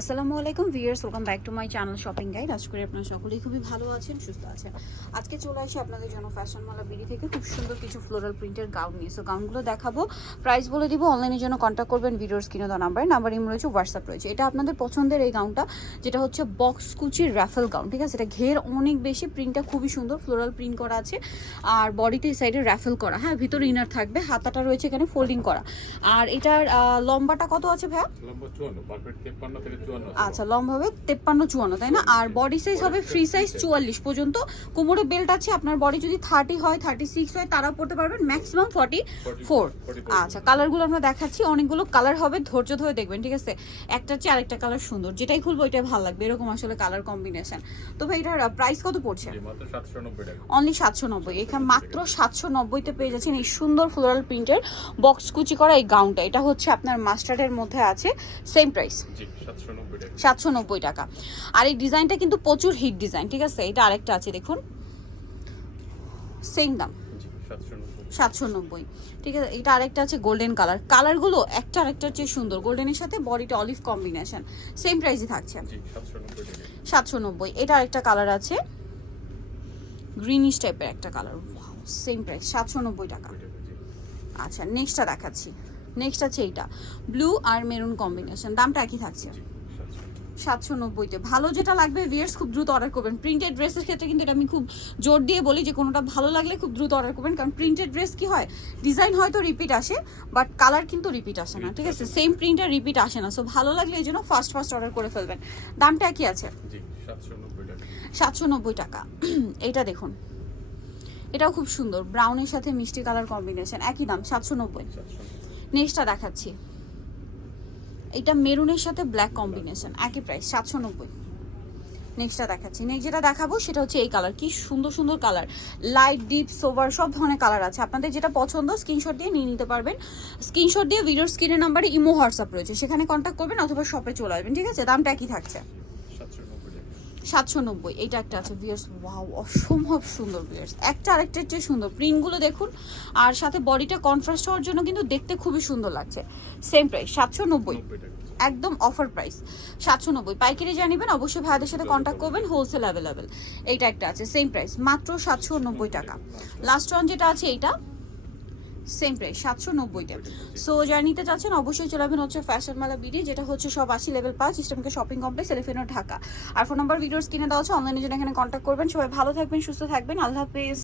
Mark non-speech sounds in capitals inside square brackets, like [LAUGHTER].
আসসালামু আলাইকুম viewers, welcome back to my channel shopping guide. আজ করে আপনারা সকলেই খুবই ভালো আছেন, সুস্থ আছেন। আজকে চলে আসি আপনাদের জন্য ফ্যাশন মালা বিডি থেকে। খুব সুন্দর কিছু ফ্লোরাল প্রিন্টের গাউন নিয়ে। সো গাউনগুলো দেখাবো প্রাইস বলে দিব অনলাইনের জন্য কন্ট্যাক্ট করবেন, ভিডিওর স্ক্রিনে দেওয়া নাম্বার নাম্বার ইম রয়েছে হোয়াটসঅ্যাপ রয়েছে। এটা আপনাদের পছন্দের এই গাউনটা, যেটা হচ্ছে বক্স কুচির র্যাফেল গাউন ঠিক আছে? এটা ঘের অনেক বেশি প্রিন্টটা খুবই সুন্দর ফ্লোরাল প্রিন্ট করা আছে। আর বডিতে এই সাইডে র্যাফেল করা হ্যাঁ? ভিতরে ইনার থাকবে, হাতাটা রয়েছে এখানে ফোল্ডিং করা। আর এটার লম্বাটা কত আছে ভাইয়া? লম্বা থেকে আচ্ছা লম্ব হবে তেপ্পান্ন চুয়ান্ন তাই না? আর বডি সাইজ হবে ফ্রি সাইজ চুয়াল্লিশ পর্যন্ত। কোমরে বেল্ট আছে আপনার বডি যদি থার্টি হয় থার্টি সিক্স হয় তারা পড়তে পারবেন ম্যাক্সিমাম ফর্টি ফোর আচ্ছা কালারগুলো আমরা দেখাচ্ছি অনেকগুলো কালার হবে ধৈর্য ধরে দেখবেন ঠিক আছে? একটা চেয়ে আরেকটা কালার সুন্দর যেটাই খুলবো ওইটাই ভালো লাগবে এরকম আসলে কালার কম্বিনেশন তো ভাই এটার প্রাইস কত পড়ছে? অনলি সাতশো নব্বই এখানে মাত্র সাতশো নব্বইতে পেয়ে যাচ্ছেন এই সুন্দর ফ্লোরাল প্রিন্টের বক্স কুচি করা এই গাউনটা এটা হচ্ছে আপনার মাস্টার্ডের মধ্যে আছে সেম প্রাইস জি সাতশো সাতশো নব্বই টাকা। আর এই ডিজাইনটা কিন্তু প্রচুর হিট ডিজাইন ঠিক আছে? এটা আরেকটা আছে দেখুন। সেম দাম। সাতশো নব্বই। ঠিক আছে? এটা আরেকটা আছে গোল্ডেন কালার কালারগুলো একটা আরেকটার চেয়ে সুন্দর। গোল্ডেনের সাথে বডিটা অলিভ কম্বিনেশন সেম প্রাইসই থাকছে। সাতশো নব্বই এটা আরেকটা কালার আছে। গ্রিনিশ টাইপের একটা কালার সেম প্রাইস সাতশো নব্বই টাকা। আচ্ছা নেক্সটটা দেখাচ্ছি। নেক্সট আছে এইটা। ব্লু আর মেরুন কম্বিনেশন দামটা একই থাকছে। সাতশো নব্বইতে ভালো যেটা লাগবে ভিয়ার্স খুব দ্রুত অর্ডার করবেন। প্রিন্টেড ড্রেসের ক্ষেত্রে কিন্তু এটা আমি খুব জোর দিয়ে বলি যে কোনোটা ভালো লাগলে খুব দ্রুত অর্ডার করবেন। কারণ প্রিন্টেড ড্রেস কি হয় ডিজাইন হয়তো রিপিট আসে বাট কালার কিন্তু রিপিট আসে না ঠিক আছে? সেম প্রিন্টার রিপিট আসে না। সো ভালো লাগলে এই জন্য ফার্স্ট ফার্স্ট অর্ডার করে ফেলবেন। দামটা একই আছে? সাতশো নব্বই টাকা। [CLEARS THROAT] এইটা দেখুন। এটাও খুব সুন্দর। ব্রাউনের সাথে মিষ্টি কালার কম্বিনেশন একই দাম সাতশো নব্বই। নেক্সটটা দেখাচ্ছি। এটা মেরুনের সাথে ব্ল্যাক কম্বিনেশন একই প্রাইস সাতশো নব্বই। নেক্সটটা দেখাচ্ছি। নেক্সট যেটা দেখাবো সেটা হচ্ছে এই কালার কি সুন্দর সুন্দর কালার লাইট ডিপ সোভার সব ধরনের কালার আছে। আপনাদের যেটা পছন্দ স্ক্রিনশট দিয়ে নিয়ে নিতে পারবেন। স্ক্রিনশট দিয়ে ভিডিওর স্ক্রিনের নাম্বারে ইমো হোয়াটসঅ্যাপ রয়েছে। সেখানে কন্ট্যাক্ট করবেন অথবা শপে চলে আসবেন। ঠিক আছে? দামটা একই থাকছে। সাতশো নব্বই এইটা একটা আছে বিয়ার্স ওয়াও অসম্ভব সুন্দর বিয়ার্স একটা আরেকটার চেয়ে সুন্দর প্রিন্টগুলো দেখুন আর সাথে বডিটা কন্ট্রাস্ট হওয়ার জন্য কিন্তু দেখতে খুবই সুন্দর লাগছে। সেম প্রাইস সাতশো নব্বই। একদম অফার প্রাইস সাতশো নব্বই। পাইকারি জানিবেন অবশ্যই ভাইদের সাথে কন্ট্যাক্ট করবেন হোলসেল অ্যাভেলেবেল এইটা একটা আছে সেম প্রাইস মাত্র সাতশো নব্বই টাকা। লাস্ট ওয়ান যেটা আছে এইটা? সেম প্রাইস সাতশো নব্বই টাকা। সো যারা নিতে চাচ্ছেন অবশ্যই চলে যাবেন হচ্ছে ফ্যাশন মালা বিডি যেটা হচ্ছে সব আশি লেভেল পাঁচ ইস্টামকে শপিং কমপ্লেক্স এলিফেনো ঢাকা আর ফোন নাম্বার ভিডিওস কিনে দেওয়া আছে অনলাইনে জন্য এখানে কন্ট্যাক্ট করবেন। সবাই ভালো থাকবেন, সুস্থ থাকবেন। আল্লাহ হাফিজ।